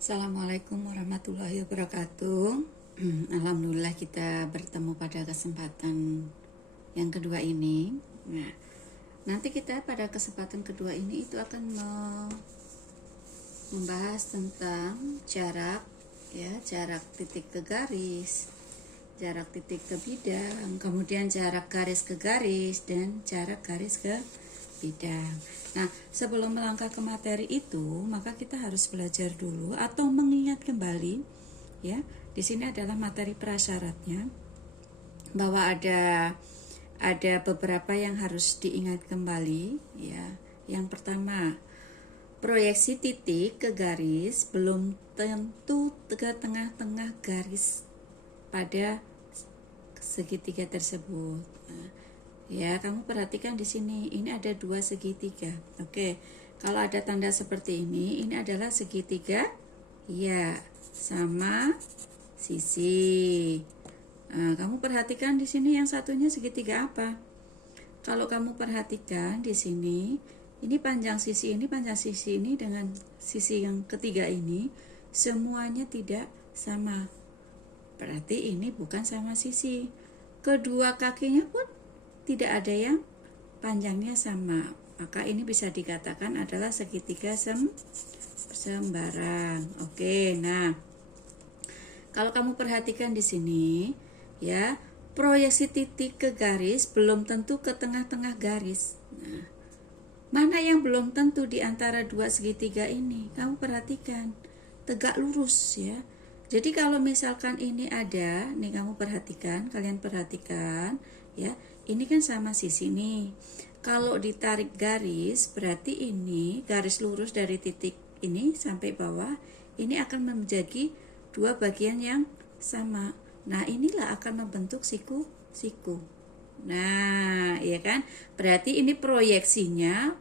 Assalamualaikum warahmatullahi wabarakatuh. Alhamdulillah kita bertemu pada kesempatan yang kedua ini. Nah, nanti kita pada kesempatan kedua ini itu akan membahas tentang jarak, jarak titik ke garis, jarak titik ke bidang, kemudian jarak garis ke garis, dan jarak garis ke bidang. Nah, sebelum melangkah ke materi itu, maka kita harus belajar dulu atau mengingat kembali, ya. Di sini adalah materi prasyaratnya, bahwa ada beberapa yang harus diingat kembali, ya. Yang pertama, proyeksi titik ke garis belum tentu ke tengah-tengah garis pada segitiga tersebut. Nah, ya, kamu perhatikan di sini, ini ada dua segitiga. Oke, kalau ada tanda seperti ini adalah segitiga, ya, sama sisi. Nah, kamu perhatikan di sini yang satunya segitiga apa? Kalau kamu perhatikan di sini, ini panjang sisi ini dengan sisi yang ketiga ini, semuanya tidak sama. Berarti ini bukan sama sisi. Kedua kakinya pun tidak ada yang panjangnya sama, maka ini bisa dikatakan adalah segitiga sembarang. Oke, nah kalau kamu perhatikan di sini, ya, proyeksi titik ke garis belum tentu ke tengah-tengah garis. Nah, mana yang belum tentu di antara dua segitiga ini? Kamu perhatikan, tegak lurus, ya. Jadi kalau misalkan ini ada, nih kamu perhatikan, kalian perhatikan, ya. Ini kan sama sisi nih. Kalau ditarik garis, berarti ini garis lurus dari titik ini sampai bawah, ini akan menjadi dua bagian yang sama. Nah, inilah akan membentuk siku. Nah, ya kan? Berarti ini proyeksinya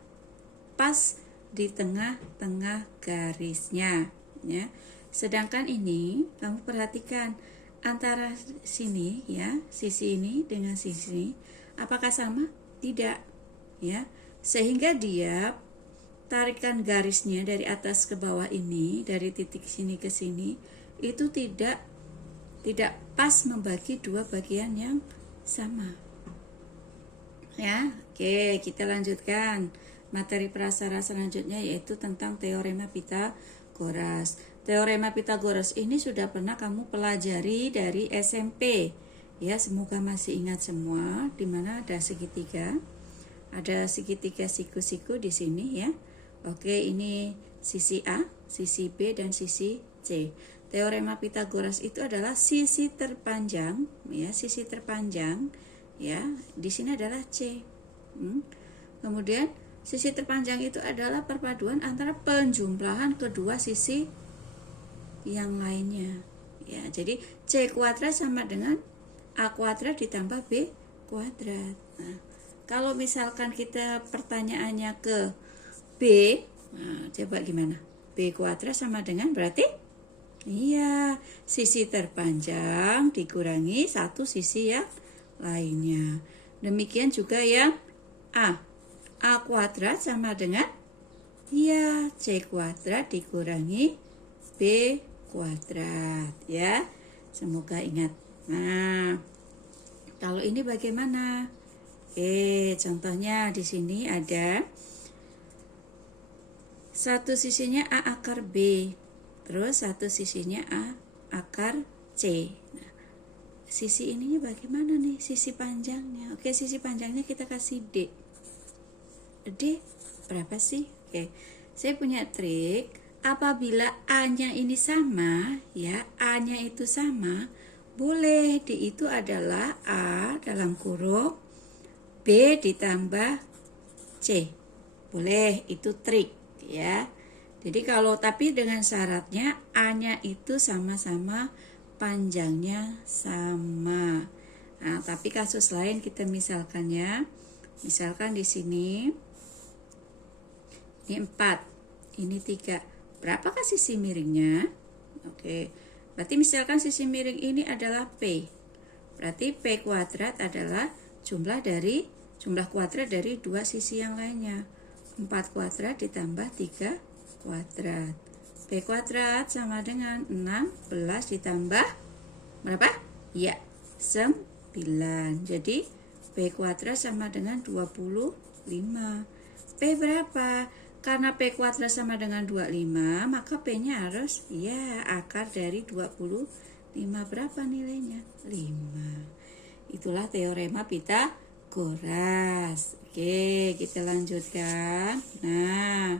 pas di tengah-tengah garisnya, ya. Sedangkan ini, kamu perhatikan antara sini, ya, sisi ini dengan sisi ini, apakah sama? Tidak, ya. Sehingga dia tarikan garisnya dari atas ke bawah ini, dari titik sini ke sini, itu tidak pas membagi dua bagian yang sama. Ya, oke, kita lanjutkan materi prasyarat selanjutnya, yaitu tentang teorema Pythagoras. Teorema Pythagoras ini sudah pernah kamu pelajari dari SMP, ya, semoga masih ingat semua, di mana ada segitiga siku-siku di sini, ya. Oke, ini sisi A, sisi B, dan sisi C. Teorema Pythagoras itu adalah sisi terpanjang, ya, sisi terpanjang, ya, di sini adalah C. Kemudian sisi terpanjang itu adalah perpaduan antara penjumlahan kedua sisi yang lainnya, ya. Jadi C kuadrat sama dengan A kuadrat ditambah B kuadrat. Nah, kalau misalkan kita pertanyaannya ke B, nah, coba gimana? B kuadrat sama dengan berarti, iya, sisi terpanjang dikurangi satu sisi yang lainnya. Demikian juga yang A. A kuadrat sama dengan, iya, C kuadrat dikurangi B kuadrat, ya. Semoga ingat. Nah, kalau ini bagaimana? Oke, contohnya di sini ada satu sisinya A akar B, terus satu sisinya A akar C. Nah, sisi ininya bagaimana nih? Sisi panjangnya. Oke, sisi panjangnya kita kasih D. D berapa sih? Oke, saya punya trik. Apabila A-nya ini sama, ya, A-nya itu sama, boleh D itu adalah A dalam kurung B ditambah C. Boleh, itu trik, ya. Jadi kalau tapi dengan syaratnya A-nya itu sama-sama panjangnya sama. Nah, tapi kasus lain kita misalkan, ya. Misalkan di sini ini 4, ini 3. Berapakah sisi miringnya? Oke, berarti misalkan sisi miring ini adalah P. Berarti P kuadrat adalah jumlah kuadrat dari dua sisi yang lainnya. 4 kuadrat ditambah 3 kuadrat. B kuadrat sama dengan 16 ditambah berapa? Ya, 9. Jadi B kuadrat sama dengan 25. P berapa? Karena P kuadrat sama dengan 25, maka P-nya harus ya akar dari 25. Berapa nilainya? 5. Itulah teorema Pitagoras. Oke, kita lanjutkan. Nah,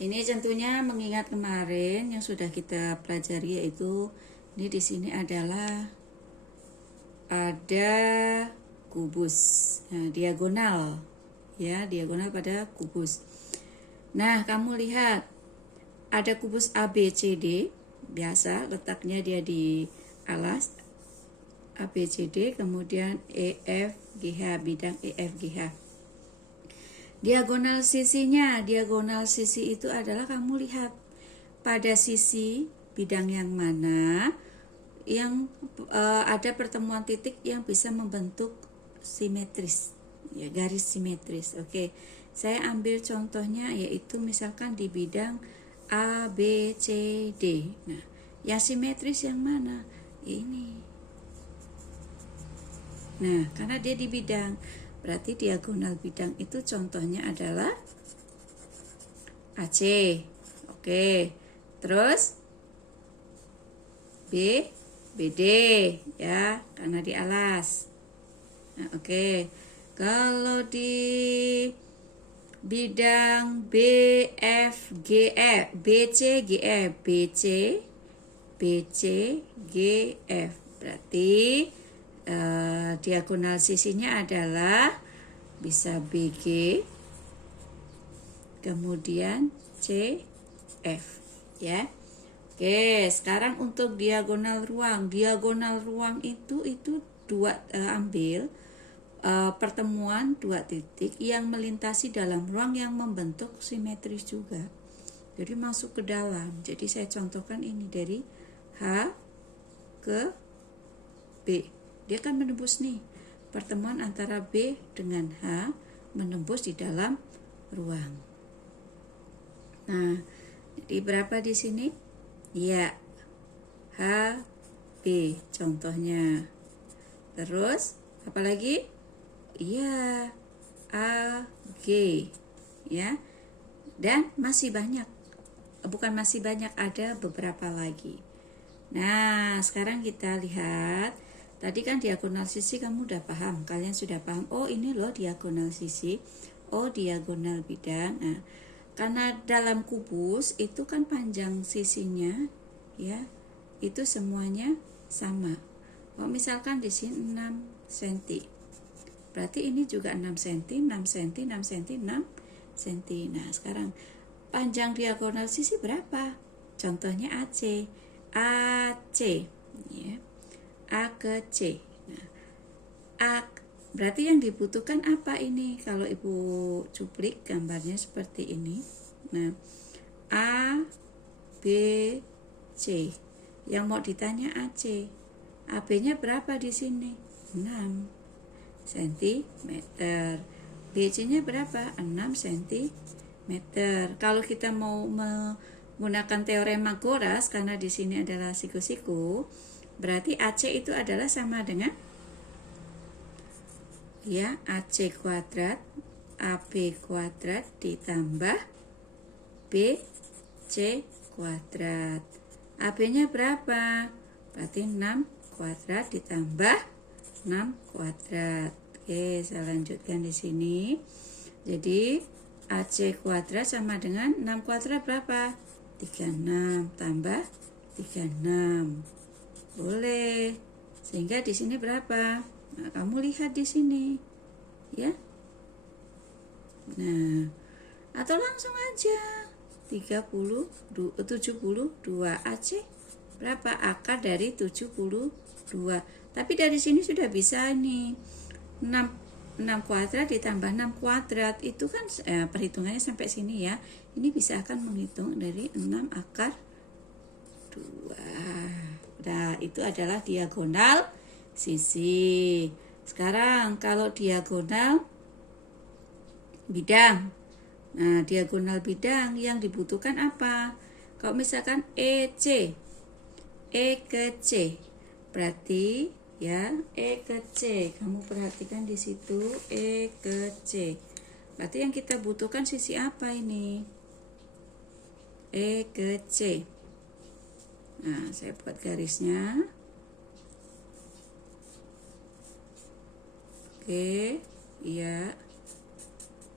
ini tentunya mengingat kemarin yang sudah kita pelajari, yaitu ini di sini adalah ada kubus. Nah, diagonal. Ya, diagonal pada kubus. Nah, kamu lihat ada kubus ABCD, biasa letaknya dia di alas ABCD, kemudian EFGH, bidang EFGH. Diagonal sisinya, diagonal sisi itu adalah kamu lihat pada sisi bidang yang mana yang ada pertemuan titik yang bisa membentuk simetris. Ya, garis simetris. Oke, saya ambil contohnya yaitu misalkan di bidang ABCD. Nah, yang simetris yang mana? Ini. Nah, karena dia di bidang, berarti diagonal bidang itu contohnya adalah AC. Oke, terus BD ya, karena di alas. Nah, oke. Kalau di bidang BFGF, BCGF, BCGF, berarti diagonal sisinya adalah bisa BG, kemudian CF, ya. Oke, sekarang untuk diagonal ruang. Diagonal ruang itu dua ambil pertemuan dua titik yang melintasi dalam ruang yang membentuk simetris juga. Jadi masuk ke dalam. Jadi saya contohkan ini dari H ke B. Dia kan menembus nih. Pertemuan antara B dengan H menembus di dalam ruang. Nah, jadi berapa di sini? Ya, H, B contohnya. Terus, apa lagi? Iya, A, G, ya. Dan masih banyak. Bukan masih banyak, ada beberapa lagi. Nah, sekarang kita lihat. Tadi kan diagonal sisi kamu udah paham. Kalian sudah paham. Oh, ini loh diagonal sisi. Oh, diagonal bidang. Nah, karena dalam kubus itu kan panjang sisinya, ya, itu semuanya sama. Oh, misalkan di sini 6 cm. Berarti ini juga 6 cm, 6 cm, 6 cm, 6 cm. Nah, sekarang panjang diagonal sisi berapa? Contohnya AC. AC, ya. A ke C. Nah, A berarti yang dibutuhkan apa ini? Kalau Ibu cuplik gambarnya seperti ini. Nah, A, B, C. Yang mau ditanya AC. AB-nya berapa di sini? 6 cm. BC-nya berapa? 6 cm. Kalau kita mau menggunakan teorema Goras, karena di sini adalah siku-siku, berarti AC itu adalah sama dengan ya AC kuadrat AB kuadrat ditambah BC kuadrat. AB-nya berapa? Berarti 6 kuadrat ditambah 6 kuadrat. Oke, saya lanjutkan di sini. Jadi AC kuadrat sama dengan 6 kuadrat berapa? 36 tambah 36. Boleh. Sehingga di sini berapa? Nah, kamu lihat di sini. Ya. Nah, atau langsung aja. 72 AC berapa? Akar dari 72. Tapi dari sini sudah bisa nih. 6 kuadrat ditambah 6 kuadrat itu kan perhitungannya sampai sini ya. Ini bisa akan menghitung dari 6 akar 2. Nah, itu adalah diagonal sisi. Sekarang kalau diagonal bidang. Nah, diagonal bidang yang dibutuhkan apa? Kalau misalkan EC, E ke C, berarti ya E ke C. Kamu perhatikan di situ E ke C. Berarti yang kita butuhkan sisi apa ini? E ke C. Nah, saya buat garisnya. Oke, iya.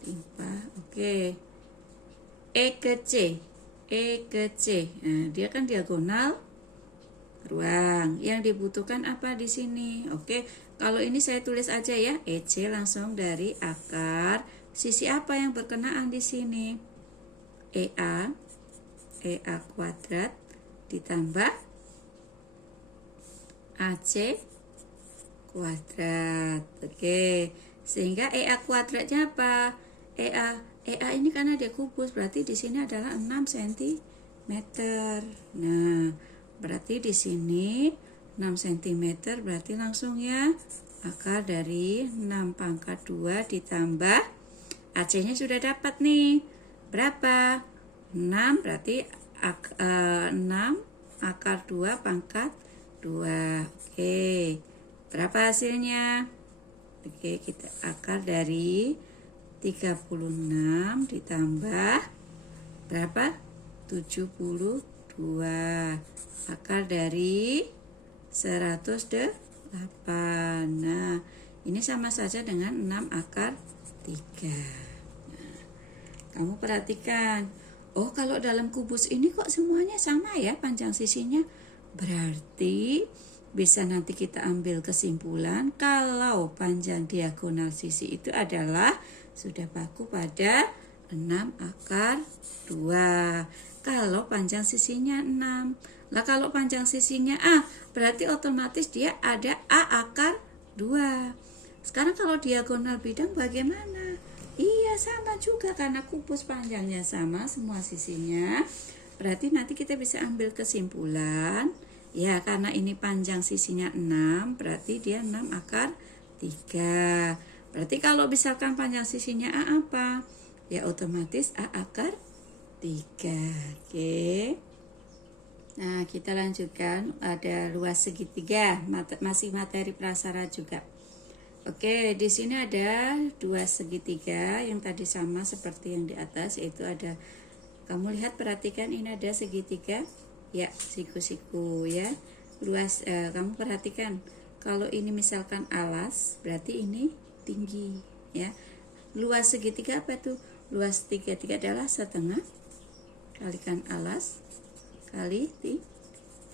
Timpa. Oke. E ke C. E ke C. Nah, dia kan diagonal ruang. Yang dibutuhkan apa di sini? Oke, kalau ini saya tulis aja ya, EC langsung dari akar sisi apa yang berkenaan di sini? EA kuadrat ditambah AC kuadrat. Oke, sehingga EA kuadratnya apa? EA ini karena dia kubus, berarti di sini adalah 6 cm. Nah, berarti di sini 6 cm, berarti langsung ya akar dari 6 pangkat 2 ditambah AC-nya sudah dapat nih. Berapa? 6, berarti 6 akar 2 pangkat 2. Oke. Berapa hasilnya? Oke, kita akar dari 36 ditambah berapa? 72. Akar dari 108. Nah, ini sama saja dengan 6 akar 3. Nah, kamu perhatikan. Oh, kalau dalam kubus ini kok semuanya sama ya panjang sisinya? Berarti bisa nanti kita ambil kesimpulan kalau panjang diagonal sisi itu adalah sudah baku pada 6 akar 2. Kalau panjang sisinya 6. Lah kalau panjang sisinya A, berarti otomatis dia ada A akar 2. Sekarang kalau diagonal bidang bagaimana? Iya, sama juga karena kubus panjangnya sama semua sisinya. Berarti nanti kita bisa ambil kesimpulan, ya karena ini panjang sisinya 6, berarti dia 6 akar 3. Berarti kalau misalkan panjang sisinya A apa? Ya otomatis A akar 3. Oke. Nah, kita lanjutkan. Ada luas segitiga, masih materi prasyarat juga. Oke, di sini ada dua segitiga yang tadi sama seperti yang di atas, yaitu ada, kamu lihat, perhatikan ini ada segitiga, ya siku-siku ya. Luas, kamu perhatikan, kalau ini misalkan alas, berarti ini tinggi ya. Luas segitiga apa tuh? Luas segitiga adalah setengah kalikan alas kali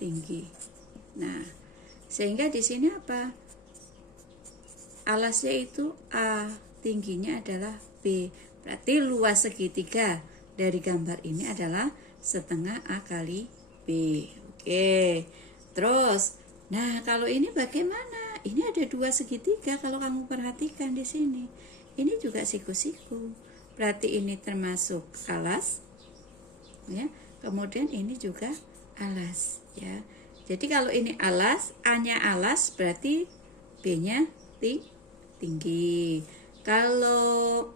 tinggi. Nah, sehingga di sini apa? Alasnya itu A, tingginya adalah B. Berarti luas segitiga dari gambar ini adalah setengah A kali B. Oke. Terus, nah kalau ini bagaimana? Ini ada dua segitiga kalau kamu perhatikan di sini. Ini juga siku-siku. Berarti ini termasuk alas. Ya. Kemudian ini juga alas, ya. Jadi kalau ini alas, A-nya alas, berarti B-nya tinggi. Kalau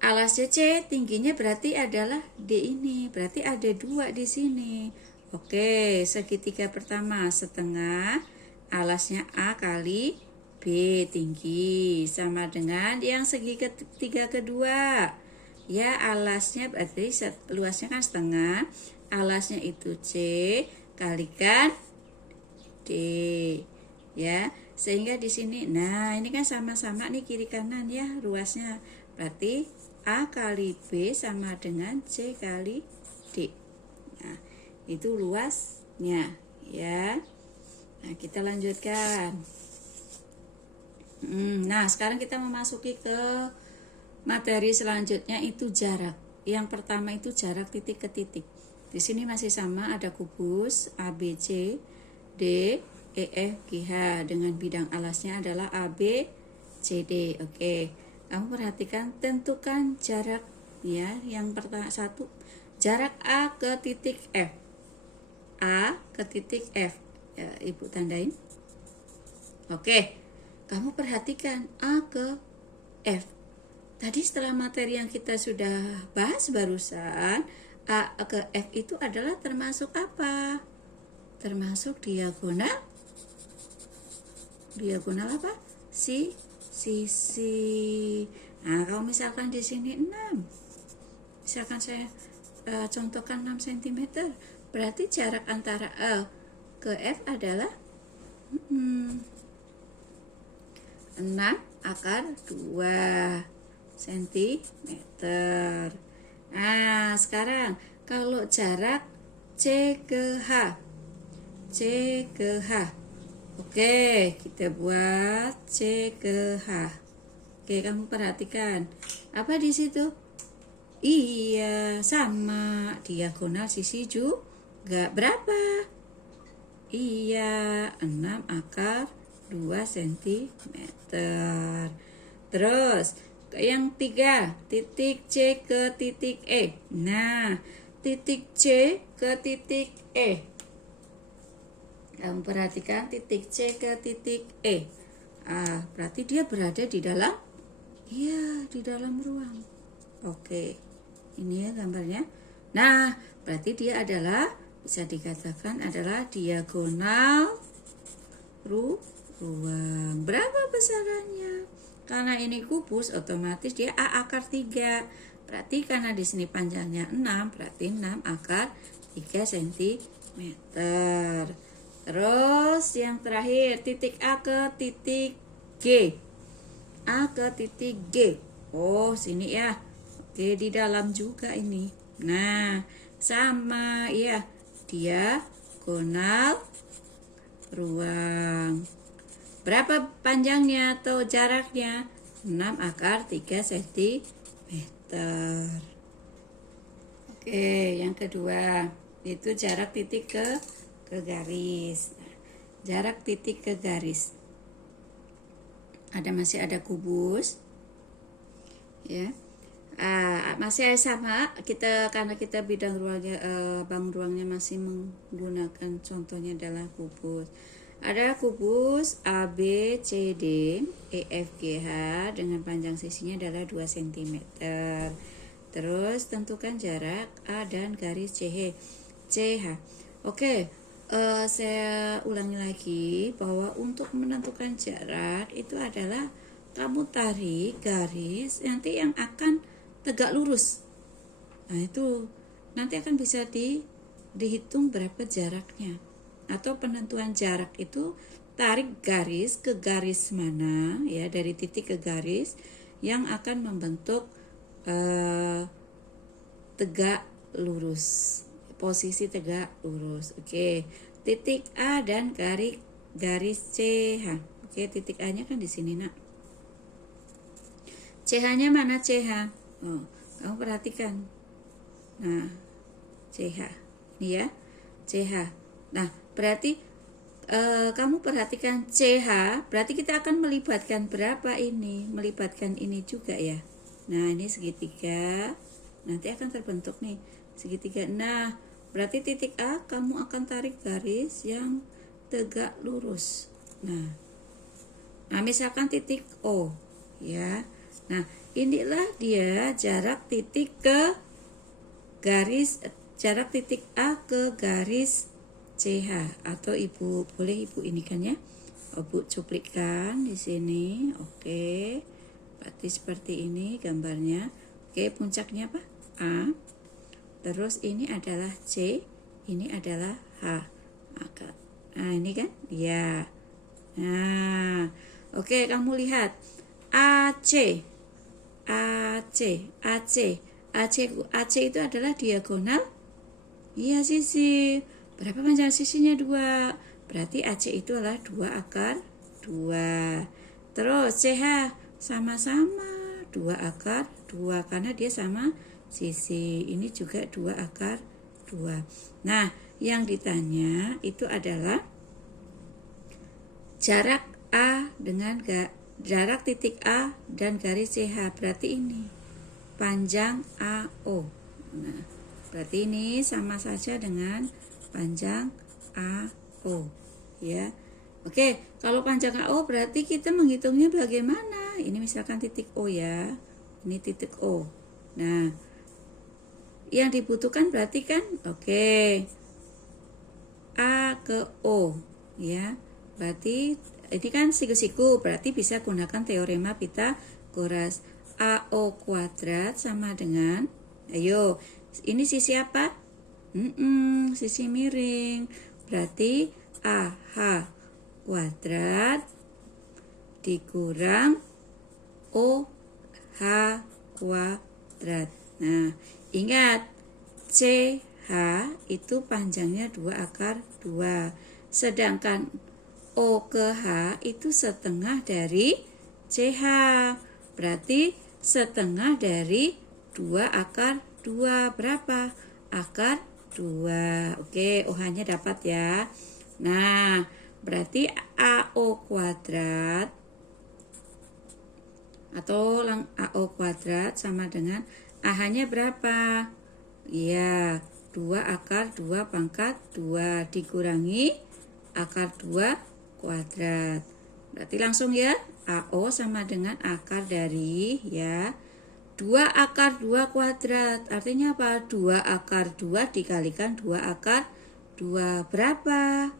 alasnya C, tingginya berarti adalah D ini. Berarti ada dua di sini. Oke, segitiga pertama setengah, alasnya A kali B tinggi, sama dengan yang segitiga kedua. Ya, alasnya berarti luasnya kan setengah, alasnya itu C kalikan D. Ya, sehingga di sini, nah ini kan sama-sama nih kiri kanan ya ruasnya. Berarti A kali B sama dengan C kali D. Nah, itu luasnya ya. Nah, kita lanjutkan. Nah, sekarang kita memasuki ke materi selanjutnya, itu jarak. Yang pertama itu jarak titik ke titik. Di sini masih sama, ada kubus A, B, C, D, E, F, G, H dengan bidang alasnya adalah A, B, C, D. Oke, kamu perhatikan, tentukan jarak ya. Yang pertama, satu, jarak A ke titik F. A ke titik F. Ya, Ibu tandain. Oke, kamu perhatikan A ke F. Tadi setelah materi yang kita sudah bahas barusan, A ke F itu adalah termasuk apa? Termasuk diagonal. Diagonal apa? Sisi. Nah, kalau misalkan di sini 6. Misalkan saya contohkan 6 cm, berarti jarak antara A ke F adalah 6/2 cm. Nah, sekarang kalau jarak C ke H. Oke, kita buat C ke H. Oke, kamu perhatikan. Apa di situ? Iya, sama. Diagonal sisi juga berapa? Iya, 6/2 cm. Terus, yang 3, titik C ke titik E. Nah, titik C ke titik E. Kamu perhatikan titik C ke titik E. Berarti dia berada di dalam? Iya, di dalam ruang. Oke, ini ya gambarnya. Nah, berarti dia adalah, bisa dikatakan adalah diagonal ruang. Berapa besarannya? Karena ini kubus, otomatis dia A/3. Berarti karena di sini panjangnya 6, berarti 6/3 cm. Terus yang terakhir, titik A ke titik G. A ke titik G. Oh, sini ya. Oke, di dalam juga ini. Nah, sama ya. Diagonal ruang. Berapa panjangnya atau jaraknya? 6/3 cm. Oke, yang kedua itu jarak titik ke garis. Jarak titik ke garis. Masih ada kubus. Ya. Masih sama karena kita bidang ruangnya bangun ruangnya masih menggunakan contohnya adalah kubus. Ada kubus A, B, C, D, E, F, G, H dengan panjang sisinya adalah 2 cm. Terus tentukan jarak A dan garis CH. Oke, saya ulangi lagi bahwa untuk menentukan jarak itu adalah kamu tarik garis nanti yang akan tegak lurus. Nah, itu nanti akan bisa dihitung berapa jaraknya. Atau penentuan jarak itu tarik garis ke garis mana ya, dari titik ke garis yang akan membentuk tegak lurus, posisi tegak lurus. Oke, titik A dan garis CH. Oke, titik A nya kan di sini nak. CH nya mana CH? Oh, kamu perhatikan. Nah, CH ini ya, CH. Nah, berarti kamu perhatikan CH, berarti kita akan melibatkan berapa ini? Melibatkan ini juga ya. Nah, ini segitiga. Nanti akan terbentuk nih segitiga. Nah, berarti titik A kamu akan tarik garis yang tegak lurus. Nah, misalkan titik O ya. Nah, inilah dia jarak titik ke garis, jarak titik A ke garis CH, atau ibu boleh ibu ini kan ya, ibu cuplikan di sini. Oke, berarti seperti ini gambarnya. Oke, puncaknya apa? A. Terus ini adalah C, ini adalah H. Nah, ini kan? Ya. Nah, oke, kamu lihat AC itu adalah diagonal. Iya, sisi. Berapa panjang sisinya? 2. Berarti AC itu adalah 2/2. Terus CH sama-sama 2/2 karena dia sama sisi. Ini juga 2/2. Nah, yang ditanya itu adalah jarak A dengan jarak titik A dan garis CH. Berarti ini panjang AO. Nah, berarti ini sama saja dengan panjang AO ya. Oke, kalau panjang AO berarti kita menghitungnya bagaimana? Ini misalkan titik O ya. ini titik O. Nah, yang dibutuhkan berarti kan A ke O ya. Berarti ini kan siku-siku, berarti bisa gunakan teorema Pythagoras. AO kuadrat sama dengan, ayo, ini sisi apa? Sisi miring. Berarti AH kuadrat dikurang OH kuadrat. Nah, ingat CH itu panjangnya 2/2. Sedangkan O ke H itu setengah dari CH. Berarti setengah dari 2/2 berapa? Akar 2. Oke, OH-nya dapat ya. Nah, berarti AO kuadrat atau AO kuadrat sama dengan AH-nya berapa? Iya, 2/2 dikurangi akar 2 kuadrat. Berarti langsung ya, AO sama dengan akar dari ya 2/2 kuadrat. Artinya apa? 2/2 dikalikan 2/2 berapa?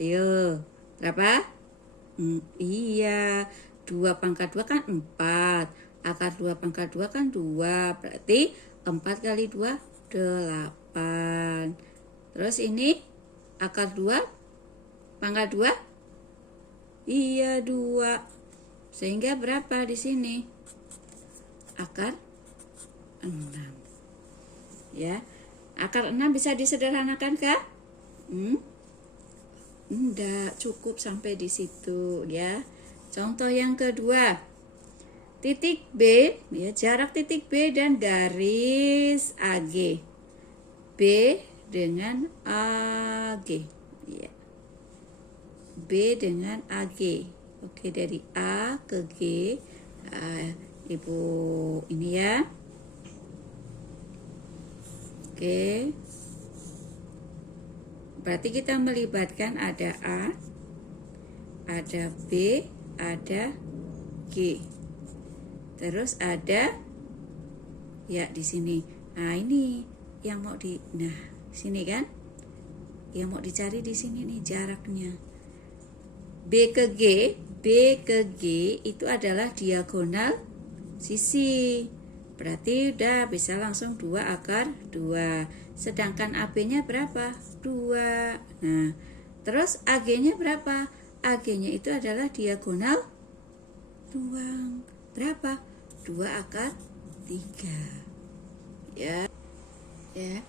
Ayo, berapa? Iya, 2/2 kan 4. Akar 2/2 kan 2. Berarti 4 kali 2, 8. Terus ini akar 2 pangkat 2? Iya, 2. Sehingga berapa di sini? Akar 6. Ya. Akar 6 bisa disederhanakan kah? Enggak, cukup sampai di situ ya. Contoh yang kedua. Titik B, ya, jarak titik B dan garis AG. B dengan AG. Ya. B dengan AG. Oke, dari A ke G. Ibu ini ya. Oke. Berarti kita melibatkan ada A, ada B, ada G. Terus ada ya di sini. Nah, ini yang mau sini kan? Yang mau dicari di sini nih jaraknya. B ke G itu adalah diagonal sisi. Berarti udah bisa langsung 2/2. Sedangkan AB-nya berapa? 2. Nah, terus AG-nya berapa? AG-nya itu adalah diagonal ruang. Berapa? 2/3. Ya. Ya.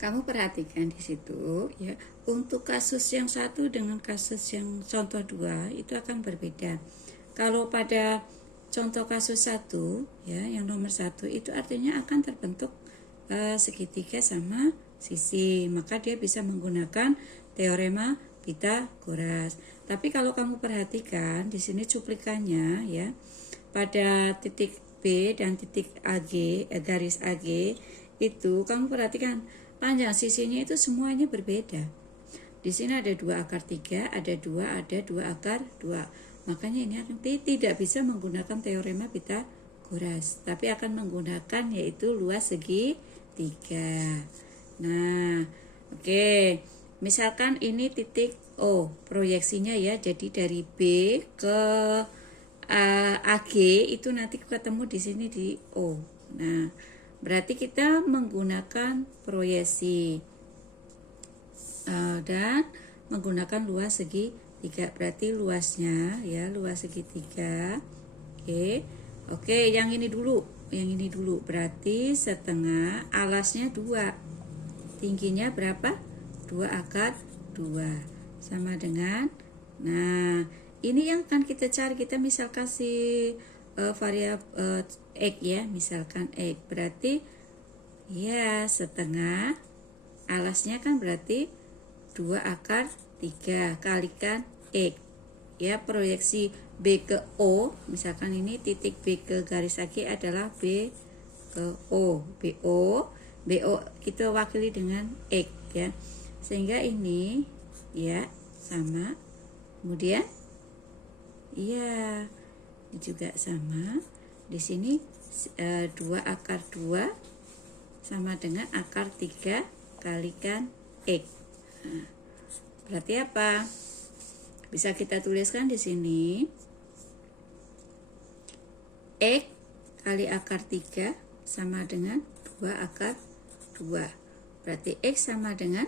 Kamu perhatikan di situ ya, untuk kasus yang satu dengan kasus yang contoh 2 itu akan berbeda. Kalau pada contoh kasus 1 ya, yang nomor 1 itu artinya akan terbentuk segitiga sama sisi, maka dia bisa menggunakan teorema Pythagoras. Tapi kalau kamu perhatikan di sini cuplikannya ya, pada titik B dan titik AG, garis AG itu kamu perhatikan panjang sisinya itu semuanya berbeda. Di sini ada 2/3, ada 2, ada 2/2. Makanya ini tidak bisa menggunakan teorema Pythagoras, tapi akan menggunakan yaitu luas segitiga. Nah, oke. Misalkan ini titik O, proyeksinya ya. Jadi dari B ke AG itu nanti ketemu di sini di O. Nah, berarti kita menggunakan proyeksi dan menggunakan luas segitiga. Berarti luasnya ya, luas segitiga. Oke, yang ini dulu. Berarti setengah, alasnya 2. Tingginya berapa? 2/2. Sama dengan, nah, ini yang akan kita cari. Kita misal kasih variabel X ya, misalkan X, berarti ya setengah, alasnya kan berarti 2/3 kalikan X ya. Proyeksi B ke O, misalkan ini titik B ke garis AG adalah B ke O, BO kita wakili dengan X ya, sehingga ini ya sama, kemudian iya ini juga sama. Di sini 2 akar 2 sama dengan akar 3 kalikan X. Nah, berarti apa? Bisa kita tuliskan di sini X kali akar 3 sama dengan 2 akar 2. Berarti X sama dengan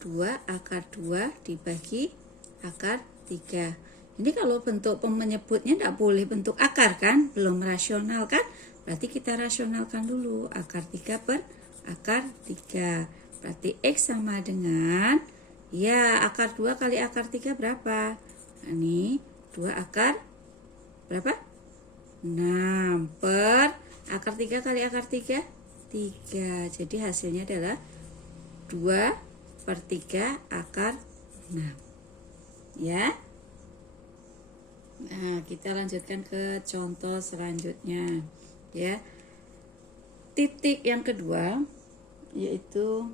2 akar 2 dibagi akar 3. Ini kalau bentuk menyebutnya tidak boleh bentuk akar kan? Belum rasional kan? Berarti kita rasionalkan dulu. Akar 3 per akar 3. Berarti X sama dengan, ya, akar 2 kali akar 3 berapa? Nah, ini 2 akar berapa? 6 per akar 3 kali akar 3? 3. Jadi hasilnya adalah 2 per 3 akar 6. Ya. Nah, kita lanjutkan ke contoh selanjutnya. Ya. Titik yang kedua yaitu,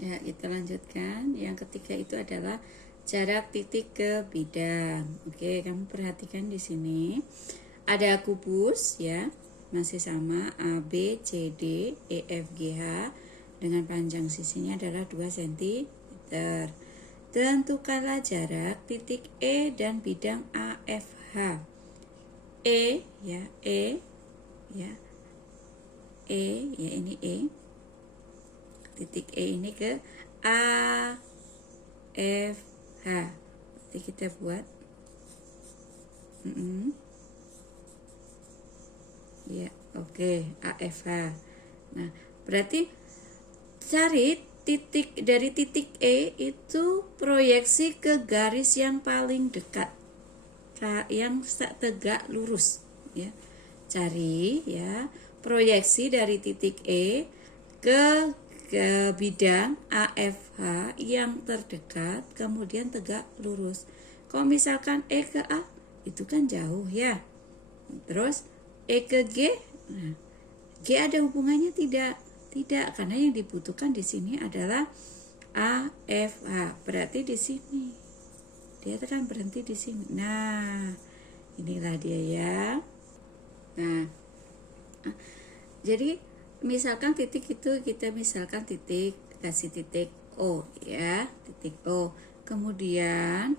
ya, kita lanjutkan. Yang ketiga itu adalah jarak titik ke bidang. Oke, kamu perhatikan di sini ada kubus, ya, masih sama A, B, C, D, E, F, G, H dengan panjang sisinya adalah 2 cm. Tentukanlah jarak titik E dan bidang AFH. E, ya, E, ya, E, ya, ini E. Titik E ini ke A, F, H. Nanti kita buat. Ya, oke, AFH. Nah, berarti cari titik dari titik E itu proyeksi ke garis yang paling dekat, yang tegak lurus, ya. Cari, ya, proyeksi dari titik E ke bidang AFH yang terdekat, kemudian tegak lurus. Kalau misalkan E ke A, itu kan jauh, ya. Terus E ke G, nah, G ada hubungannya tidak? Tidak, karena yang dibutuhkan di sini adalah AFH. Berarti di sini dia akan berhenti di sini. Nah, inilah dia, ya. Nah, jadi misalkan titik itu kita misalkan titik, kasih titik O, ya, titik O. Kemudian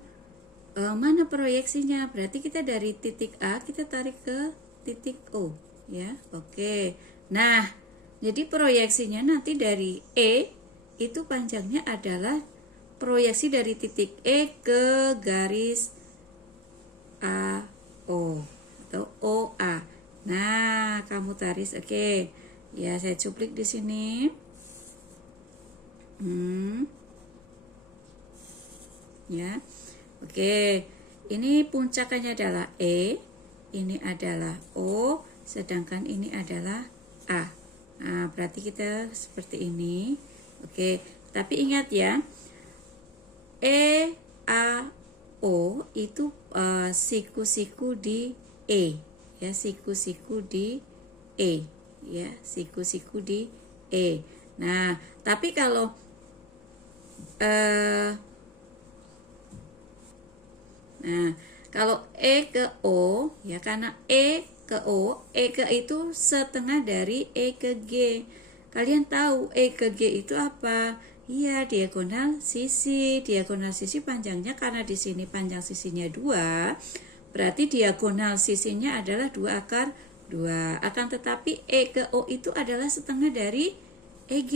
mana proyeksinya? Berarti kita dari titik A kita tarik ke titik O, ya. Oke. Nah, jadi proyeksinya nanti dari E itu panjangnya adalah proyeksi dari titik E ke garis AO atau OA. Nah, kamu tarik, oke. Ya, saya cuplik di sini. Ya. Oke. Ini puncaknya adalah E, ini adalah O, sedangkan ini adalah A. Nah, berarti kita seperti ini. Oke, tapi ingat, ya, E, A, O itu siku-siku di E, ya, siku-siku di E, ya, siku-siku di E. Nah, tapi kalau E ke O, ya, karena E ke O, E ke itu setengah dari E ke G. Kalian tahu E ke G itu apa? Iya, diagonal sisi. Diagonal sisi panjangnya, karena di sini panjang sisinya 2, berarti diagonal sisinya adalah 2 akar 2. Akan tetapi E ke O itu adalah setengah dari EG.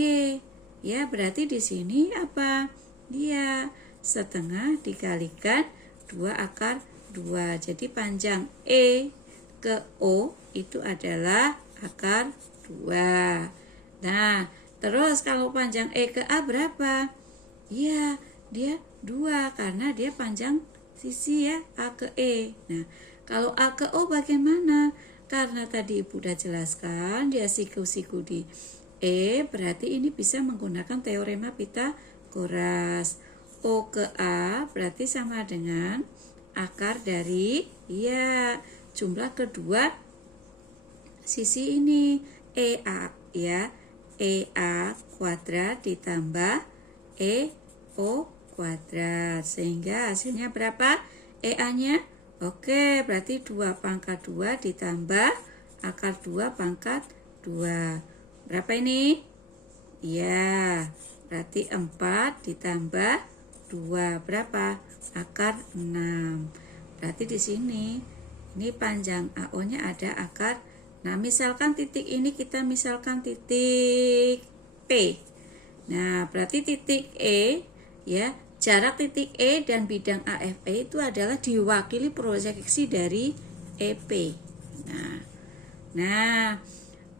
Ya, berarti di sini apa? Dia setengah dikalikan 2 akar 2. Jadi panjang E ke O itu adalah akar 2. Nah, terus kalau panjang E ke A berapa? Ya, dia 2 karena dia panjang sisi, ya, A ke E. Nah, kalau A ke O bagaimana? Karena tadi Ibu udah jelaskan dia siku-siku di E, berarti ini bisa menggunakan teorema Pythagoras. O ke A berarti sama dengan akar dari, ya, jumlah kedua sisi ini, EA, ya, EA kuadrat ditambah EO kuadrat, sehingga hasilnya berapa? EA nya Oke, berarti 2 pangkat 2 ditambah akar 2 pangkat 2. Berapa ini? Ya, berarti 4 ditambah 2. Berapa? Akar 6. Berarti di sini, ini panjang AO-nya ada akar. Nah, misalkan titik ini kita misalkan titik P. Nah, berarti titik E, ya, jarak titik E dan bidang AFE itu adalah diwakili proyeksi dari EP. Nah,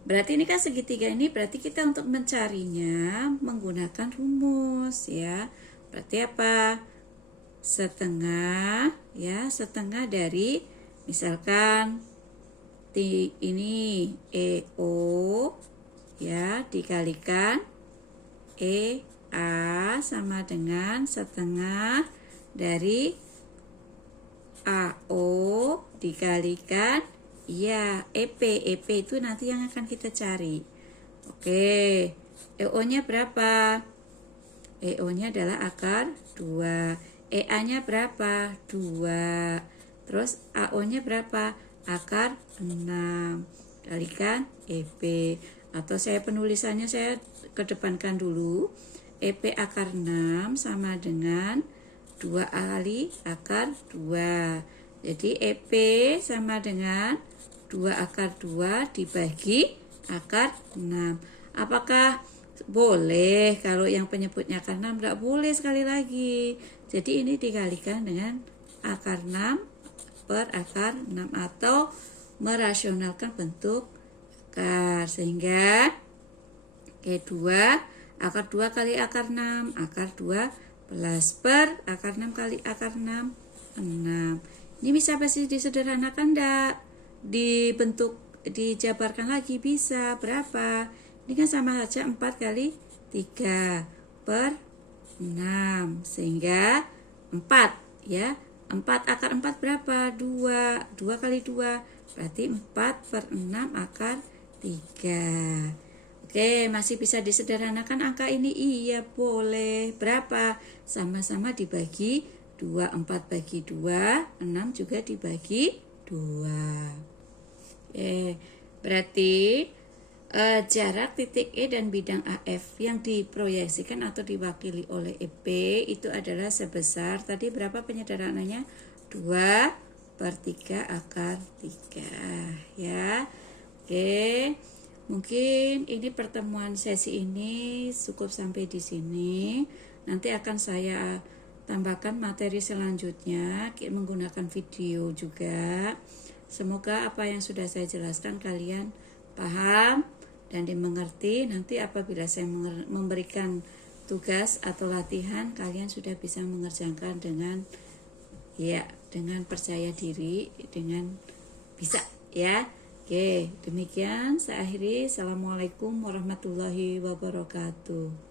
berarti ini kan segitiga ini, berarti kita untuk mencarinya menggunakan rumus, ya. Berarti apa? Setengah, ya, setengah dari misalkan ini EO, ya, dikalikan EA sama dengan setengah dari AO dikalikan EP itu nanti yang akan kita cari. Oke, EO-nya berapa? EO-nya adalah akar 2. EA-nya berapa? 2. Terus AO-nya berapa? Akar 6. Kalikan EP. Atau saya penulisannya saya kedepankan dulu. EP akar 6 sama dengan 2 kali akar 2. Jadi EP sama dengan 2 akar 2 dibagi akar 6. Apakah boleh kalau yang penyebutnya akar 6? Tidak boleh sekali lagi. Jadi ini dikalikan dengan akar 6 per akar 6 atau merasionalkan bentuk akar. Sehingga kedua akar 2 kali akar 6, akar 2 plus per akar 6 kali akar 6, 6. Ini bisa pasti disederhanakan enggak? Dibentuk, dijabarkan lagi bisa. Berapa? Ini kan sama saja 4 kali 3 per 6. Sehingga 4, ya. 4 akar 4 berapa? 2. 2 kali 2. Berarti 4 per 6 akar 3. Oke, masih bisa disederhanakan angka ini? Iya, boleh. Berapa? Sama-sama dibagi 2. 4 bagi 2, 6 juga dibagi 2. Oke, berarti jarak titik E dan bidang AF yang diproyeksikan atau diwakili oleh EP itu adalah sebesar, tadi berapa penyederhananya? 2 per 3 akar 3, ya. Oke, mungkin ini pertemuan sesi ini cukup sampai di sini. Nanti akan saya tambahkan materi selanjutnya menggunakan video juga. Semoga apa yang sudah saya jelaskan kalian paham dan dimengerti. Nanti apabila saya memberikan tugas atau latihan, kalian sudah bisa mengerjakan dengan percaya diri, dengan bisa, ya. Oke, demikian saya akhiri. Assalamualaikum warahmatullahi wabarakatuh.